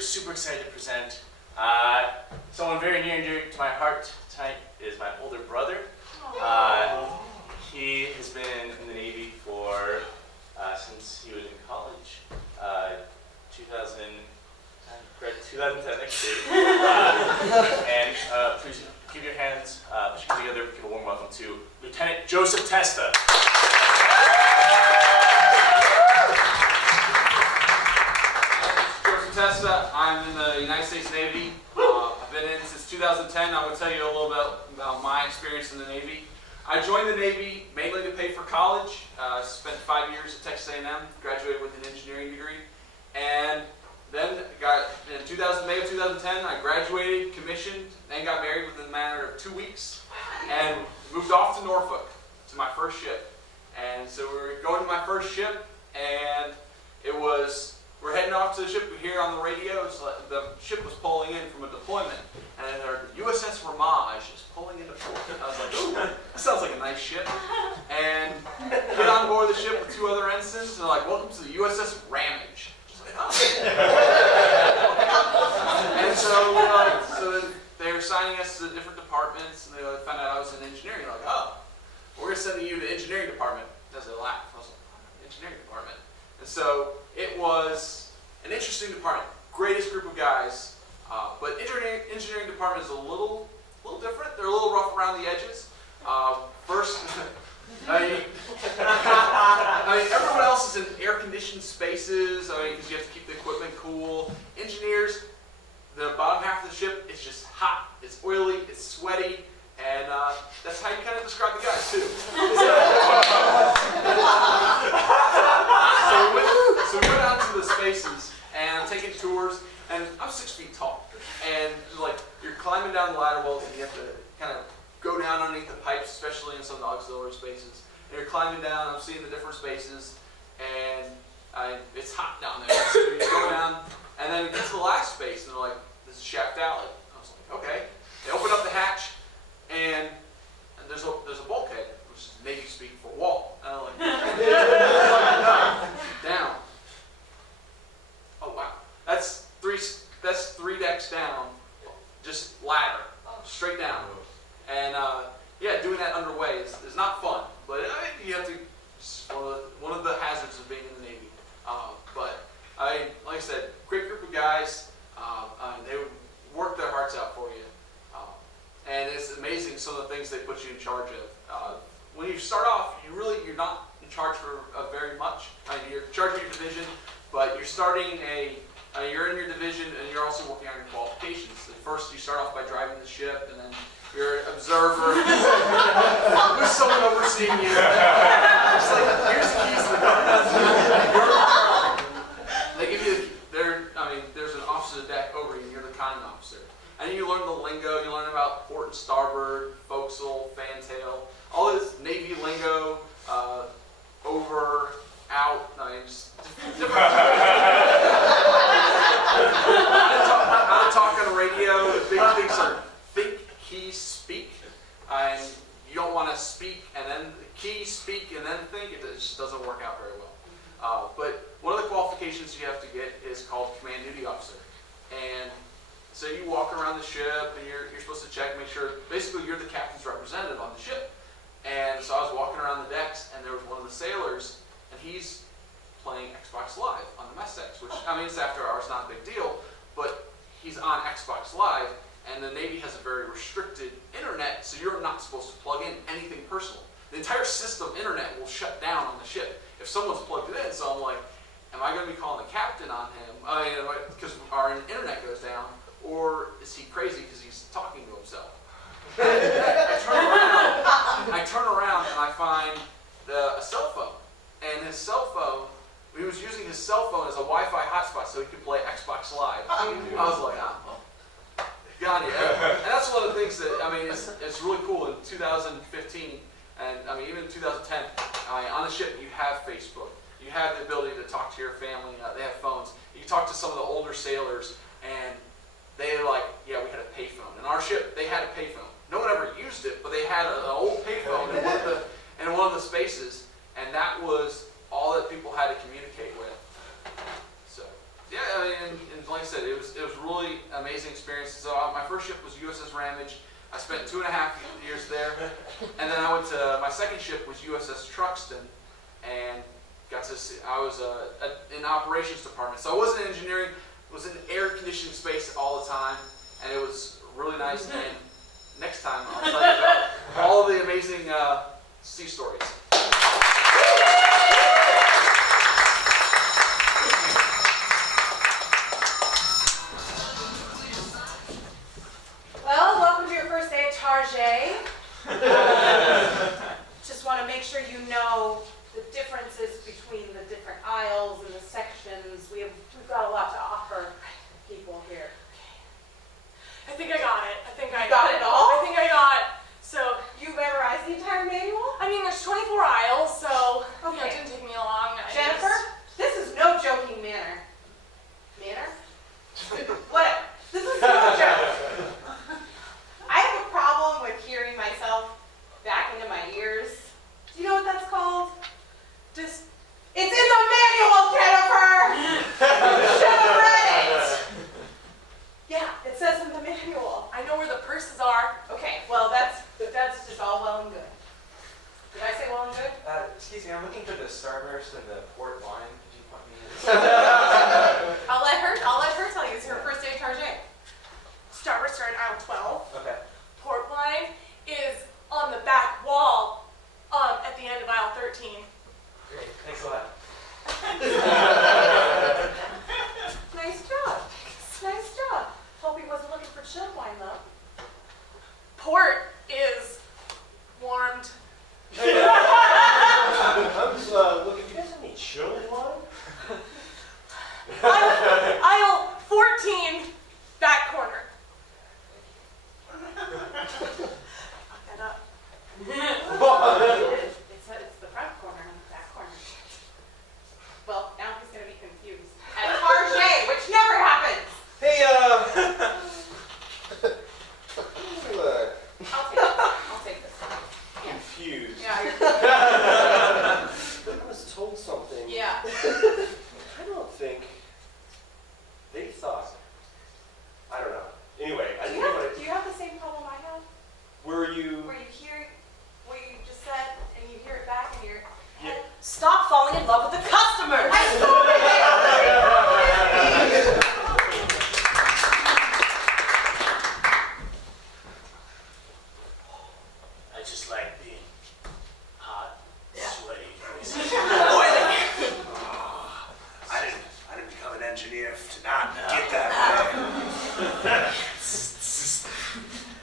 Super excited to present someone very near and dear to my heart tonight is my older brother. He has been in the Navy for since he was in college, 2010 actually. And please give your hands, put your hands together, give a warm welcome to Lieutenant Joseph Testa. Testa. I'm in the United States Navy. I've been in since 2010. I'm going to tell you a little bit about my experience in the Navy. I joined the Navy mainly to pay for college. Spent 5 years at Texas A&M, graduated with an engineering degree. And then in May of 2010, I graduated, commissioned, and got married within a matter of 2 weeks. And moved off to Norfolk to my first ship. And so we were going to my first ship, and we're heading off to the ship. We hear on the radio, the ship was pulling in from a deployment, and our USS Ramage is pulling into port. I was like, ooh, that sounds like a nice ship. And get on board the ship with 2 other ensigns, and they're like, welcome to the USS Ramage. Just like, oh. And so then they were assigning us to different departments, and they found out I was in engineering. They're like, oh, we're sending you to the engineering department. As they laughed, I was like, engineering department. And so it was an interesting department, greatest group of guys, but engineering department is a little different. They're a little rough around the edges. First, everyone else is in air-conditioned spaces. Because you have to keep the equipment cool. Engineers, the bottom half of the ship, it's just hot. It's oily. It's sweaty. And that's how you kind of describe the guys, too. So we went out to the spaces, and I'm taking tours, and I'm 6 feet tall. And you're climbing down the ladder wells, and you have to kind of go down underneath the pipes, especially in some of the auxiliary spaces. And you're climbing down, I'm seeing the different spaces, and it's hot down there. So you go down, and then it gets to the last space, and they're like, this is shaft alley. I was like, okay. They open up the hatch, and there's a bulkhead, which is Navy speak for wall. And I'm like, down. Oh wow, that's three decks down, just ladder, straight down. And doing that underway is not fun, but you have to. It's one of the hazards of being in the Navy. But like I said, great group of guys. They would work their hearts out for you. And it's amazing some of the things they put you in charge of. When you start off, you're not in charge for very much. You're in charge of your division, but you're you're in your division, and you're also working on your qualifications. At first, you start off by driving the ship, and then you're an observer. There's someone overseeing you. It's like, here's the keys to the car. They give you there's an officer deck over you, and you're the conning officer. And you learn the lingo, you learn about port and starboard, forecastle, fantail, all this Navy lingo, over, out, just different. How to talk on a radio, the big things are think, key, speak. And you don't want to speak and then key, speak, and then think. It just doesn't work out very well. But one of the qualifications you have to get is called command duty officer. And so you walk around the ship, and you're supposed to check, make sure, basically you're the captain's representative on the ship. And so I was walking around the decks, and there was one of the sailors, and he's playing Xbox Live on the mess decks, which, it's after hours, not a big deal, but he's on Xbox Live, and the Navy has a very restricted internet, so you're not supposed to plug in anything personal. The entire system internet will shut down on the ship if someone's plugged it in, so I'm like, am I going to be calling the captain on him, because our internet goes down? Or is he crazy because he's talking to himself? I turn around and I find a cell phone. And his cell phone, he was using his cell phone as a Wi-Fi hotspot so he could play Xbox Live. I was like, got it. And that's one of the things that, it's really cool in 2015, and even in 2010, on a ship you have Facebook. You have the ability to talk to your family. They have phones. You can talk to some of the older sailors, and they're like, yeah, we had a payphone. In our ship, they had a payphone. No one ever used it, but they had an old payphone in one of the spaces, and that was all that people had to communicate with. So, yeah, and like I said, it was really amazing experience. So my first ship was USS Ramage. I spent 2.5 years there, and then I went to my second ship was USS Truxton, and got to see, I was in operations department. So I wasn't in engineering, I was in air conditioning space all the time, and it was really nice. And next time I'll tell you about all the amazing sea stories. Well, welcome to your first day at Target. Just want to make sure you know the differences between the different aisles and the sections. We've got a lot to offer people here. I think I got it. I think I Got it all? I think I got. So, You memorized the entire manual? I mean, there's 24 aisles, so you know, Okay. it didn't take me long. Jennifer, this is no joking manner. Manner? Whatever. This is no joke. I have a problem with hearing myself back into my ears. Do you know what that's called? Just It's in the manual, Jennifer! You should have read it! Yeah, it says in the manual. I know where the purses are. Okay, well, that's just all well and good. Did I say well and good? Excuse me, I'm looking for the starburst and the port wine. Could you point me in? I'll let her tell you. It's her first day at Target. Starbursts are in aisle 12. Okay. Port wine is on the back wall at the end of aisle 13. Great. Thanks a lot. Nice job. Nice job. Hope he wasn't looking for chilled wine, though. Port is warmed. I'm just looking. Do you guys have any chilled wine? Aisle 14, back corner. Look that up. It's the front corner and the back corner. Well, now he's going to be confused. At Target, which never happens. Hey, I'll take this. Yeah. confused. Yeah, you're I was told something. Yeah. I don't think they thought. I don't know. Anyway, I Do think you have the same problem I have? were you? Where you hear what you just said and you hear it back and you're... Yeah. Stop falling in love with the customer! I told you that! I just like being hot, sweaty. I didn't become an engineer to not get that way.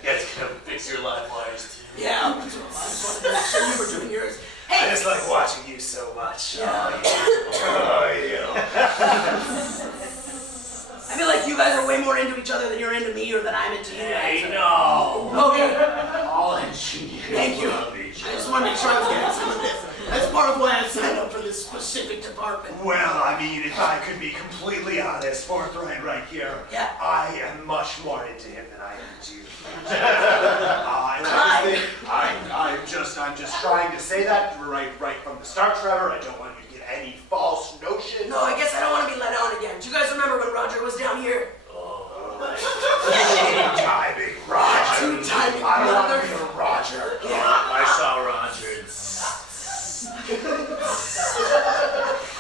It's gonna fix your live wires too. Yeah, that's what I was sure you were doing yours. I just like watching you so much. Oh, yeah. I feel like you guys are way more into each other than you're into me or than I'm into you guys. Hey, no. Okay, All engineers thank you. love each I other. just want to make sure I was getting some of this. That's part of why I signed up for this specific department. Well, I mean, if I could be completely honest, forthright right here, Yeah. I am much more into him than I am into you. I'm just trying to say that right from the start, Trevor. I don't want you to get any false notions. No, I guess I don't want to be let on again. Do you guys remember when Roger was down here? Two-timing Roger. Two-timing I don't want brother. to be a Roger. I saw Roger.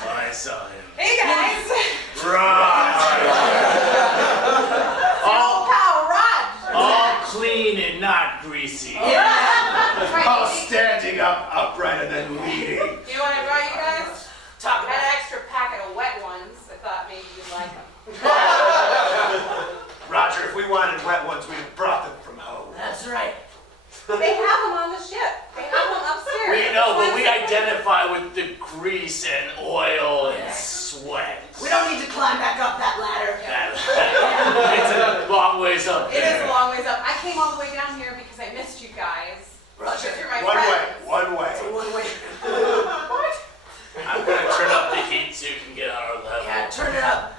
I saw him. Hey guys! Roger. Oh, pal, Rod! All clean and not greasy. That's right. All standing upright and then leading. You know what I brought you guys? I had an extra packet of wet ones. I thought maybe you'd like them. Roger, if we wanted wet ones, we'd have brought them from home. That's right. They have them on the ship. They have them upstairs. We know, but we identify with the grease and oil and sweat. We don't need to climb back up that ladder. It's a long ways up It there. is a long ways up. I came all the way down here because I missed you guys. Roger. You're my One way, friends. one way. It's a one-way. What? I'm gonna turn up the heat so you can get on our level. Yeah, turn it up.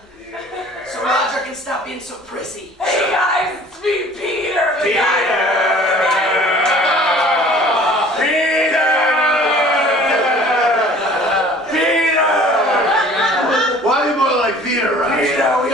So Roger can stop being so prissy. Hey guys, it's me, Peter. Why are you more like Peter, Roger? Peter, we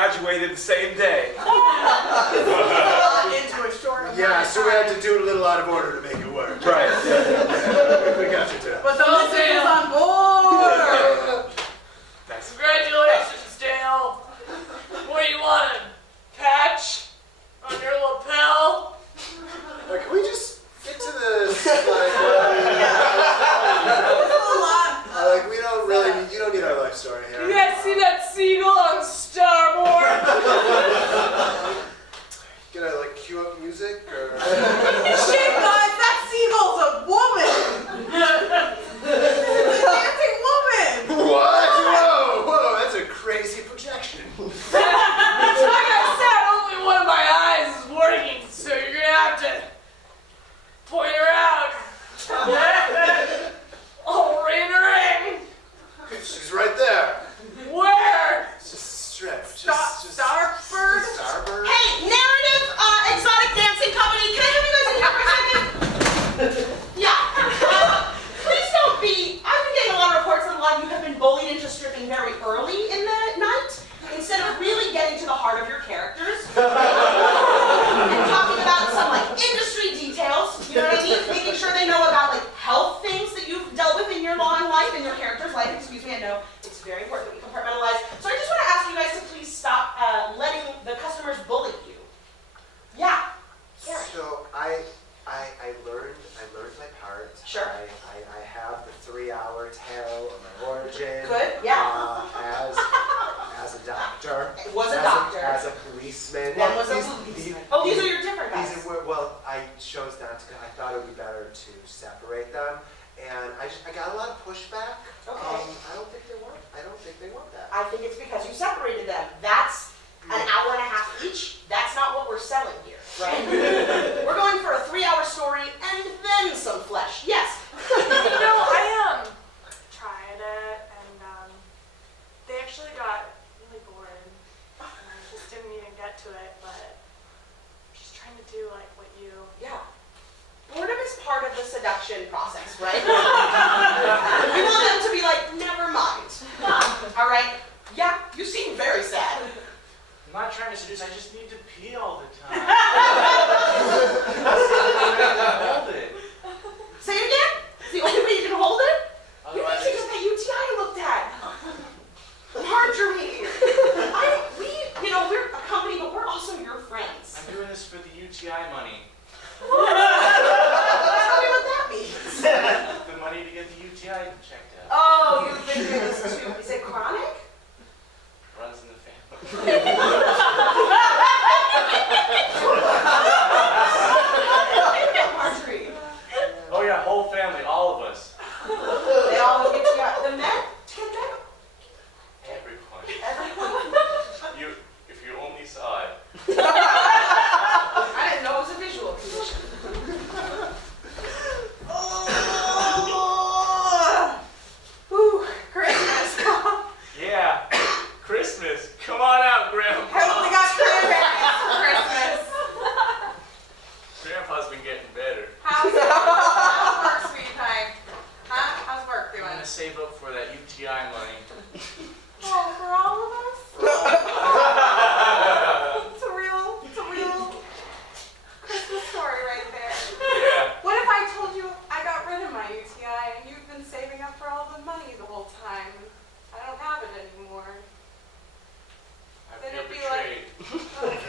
graduated the same day. Into a short amount Yeah, of so we time. had to do it a little out of order to make it work. Right. We got you to. But the listener is on board. That's Congratulations, Dale. What do you want? A patch on your lapel? Can we just get to this? We don't really, you don't need our life story here. You guys see that seagull on starboard? Can I cue up music or? Shit, guys, that seagull's a woman. It's a dancing woman. What? Whoa, that's a crazy projection. Like I said, only one of my eyes is working, so you're gonna have to point her out. Oh, ring. She's right there. Where? Just strip. Starboard. Starboard. Hey, narrative, exotic dancing company. Can I have you guys in here for a second? Yeah. Please don't be. I've been getting a lot of reports that a lot of you have been bullied into stripping very early in the night instead of really getting to the heart of your characters and talking about some industry details. You know what I mean? Making sure they know about health things that you've dealt with in your long life, in your character's life. Excuse me, I know it's very important that we compartmentalize. So I just want to ask you guys to please stop letting the customers bully you. Yeah. Sorry. So I learned my part. Sure. I have the 3-hour tale of my origin. Good, yeah. As a doctor. It was a as doctor. As a policeman. One was a These- policeman. Oh, these are your different guys. These are, well, I chose not to. I thought it would be better to separate them, and I got a lot of pushback. Okay. I don't think they want that. I think it's because you separated them. That's an hour and a half each. That's not what we're selling here, right? We're going for a 3-hour story and then some flesh. Yes. I tried it, and they actually got really bored, and I just didn't even get to it, but I'm just trying to do what you... Yeah. Boredom is part of the seduction process, right? We want them to be never mind. All right? Yeah, you seem very sad. I'm not trying to seduce, I just need to pee all the time. Hold it. Say it again? It's the only way you can hold it? You Otherwise, need to get that UTI looked at. Marjorie. We're a company, but we're also your friends. I'm doing this for the UTI money. Tell me what that means. The money to get the UTI checked out. Oh, you've been doing this too. Is it chronic? Runs in the family. Marjorie. Oh yeah, whole family, all of us. They all have UTI. The men? Get them? Everyone. Everyone? If you only saw it. I didn't know it was a visual condition. Ooh, Christmas. Yeah, Christmas. Come on out, Grandpa. Hopefully got cranberries for Christmas. Grandpa's been getting better. How's work, sweet pie? Huh? How's work I'm doing? gonna save up for that UTI money. Oh, for all of us? It's a real Christmas story right there. Yeah. What if I told you I got rid of my UTI and you've been saving up for all the money the whole time? I don't have it anymore. I Then feel it'd be like- betrayed.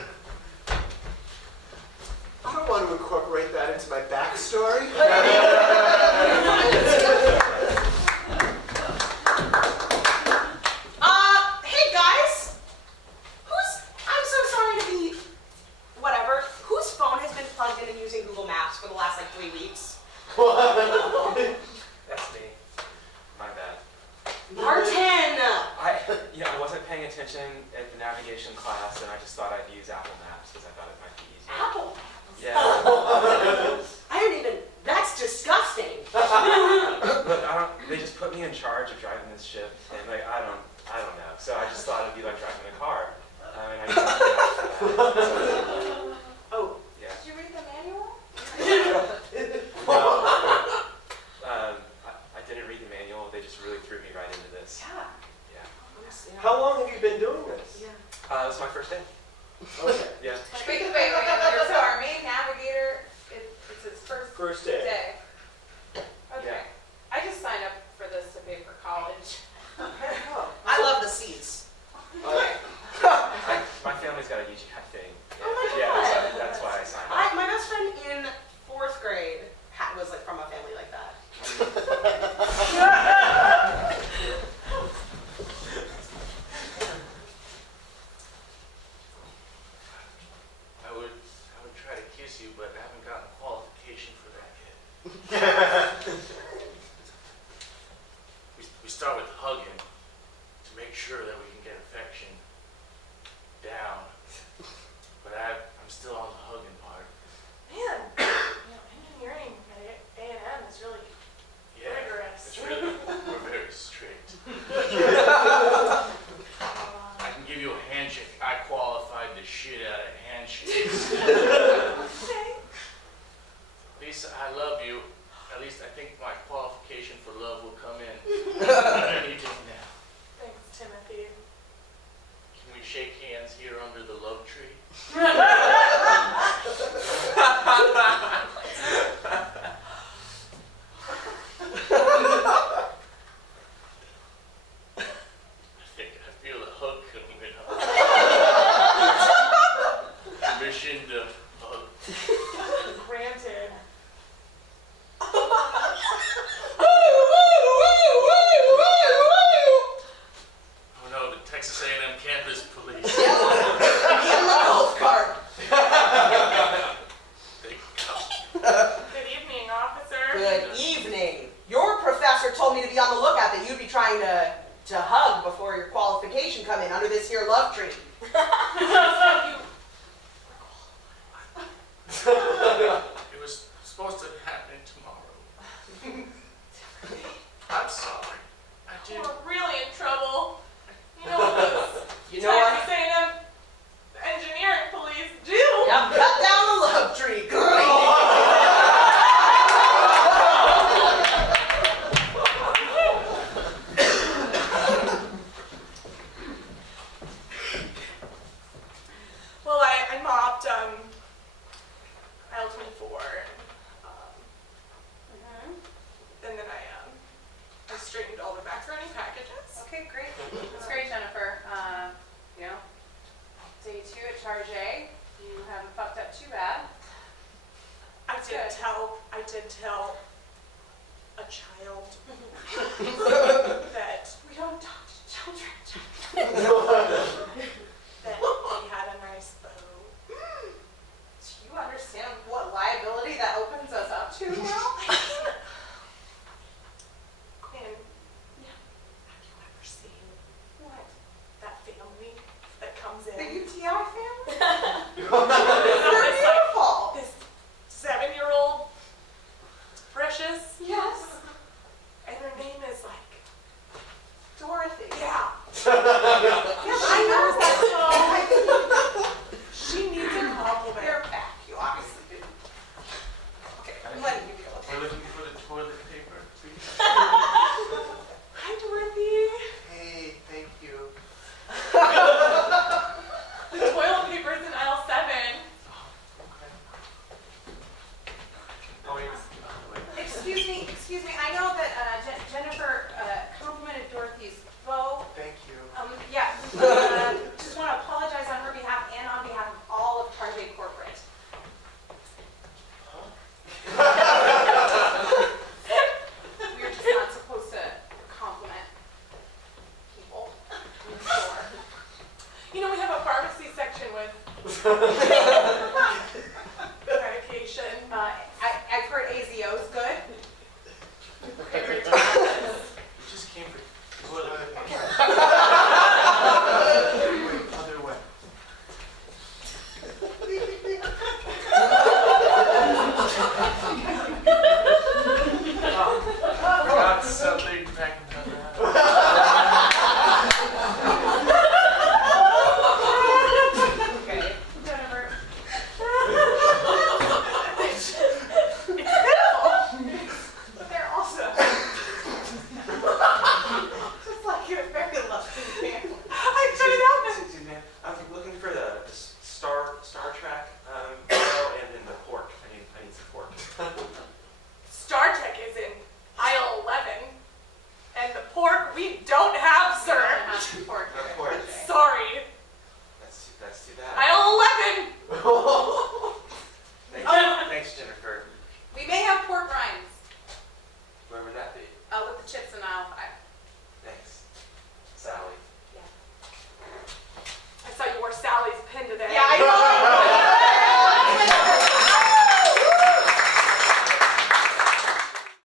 I don't want to incorporate that into my backstory. Hey guys! I'm so sorry to be, whatever, whose phone has been plugged in and using Google Maps for the last 3 weeks? That's me. My bad. Martin! I wasn't paying attention at the navigation class, and I just thought I'd use Apple Maps because I thought it might be easier. Apple. Yeah. I didn't even, that's disgusting. But they just put me in charge of driving this ship, and I don't know. So I just thought it'd be like driving a car. And I used Apple Maps for that. Oh, Yeah. did you read the manual? No, I didn't read the manual. They just really threw me right into this. Yeah. Yeah. How long have you been doing this? Yeah. This is my first day. Okay. Yeah. Wait, so our main navigator, it's his First day. Okay. Yeah. I just signed up for this to pay for college. I love the seats. Okay. My family's got a UGI thing. Yeah, Oh my yeah, God. so that's why I signed up. My best friend in 4th grade was like from a family like that. I would try to kiss you, but I haven't gotten a qualification for that yet. we start with hugging to make sure that we can get affection down. But I'm still on the hugging part. Man, engineering at A&M is really Yeah, rigorous. it's really, we're very strict. I can give you a handshake. I qualified the shit out of handshakes. Okay. Lisa, I love you. At least I think my qualification for love will come in any day now. Thanks, Timothy. Can we shake hands here under the love tree? I feel the hug coming up. Permission to hug. Granted. Oh no, the Texas A&M campus police. In the golf cart. They come. Good evening, officer. Good evening. Your professor told me to be on the lookout that you'd be trying to hug before your qualification come in under this here love tree. It was supposed to happen tomorrow. I'm sorry. I did. We're really in trouble. You know what those You know what? Texas A&M engineering police do? Yep, cut down the love tree. Great. Well, I mopped aisle 24, and then I straightened all the macaroni packages. Okay, great. That's great, Jennifer. You know, day 2 at Charge A, you haven't fucked up too bad. I That's did good. tell a child that We don't talk to children. that he had a nice bow. Do you understand what liability that opens us up to now? And have you ever seen What? that family that comes The in? UTI family? They're They're beautiful. This 7-year-old Precious, Yes. and her name is like, Dorothy. yeah. Yes, I know that. She needs a compliment. They're back. You obviously do. Okay, I'm letting you go. We're looking for the toilet paper, please. Hi, Dorothy. Hey, thank you. The toilet paper's in aisle 7. Oh, wait. Excuse me. I know that Jennifer complimented Dorothy's bow. Thank you. Yeah. Just want to apologize on her behalf and on behalf of all of Target Corporate. We're just not supposed to compliment people in the store. You know, we have a pharmacy section with medication. I've heard AZO's good. We just came for toilet paper. Other way. Forgot something back in the Okay. Jennifer, too bad. I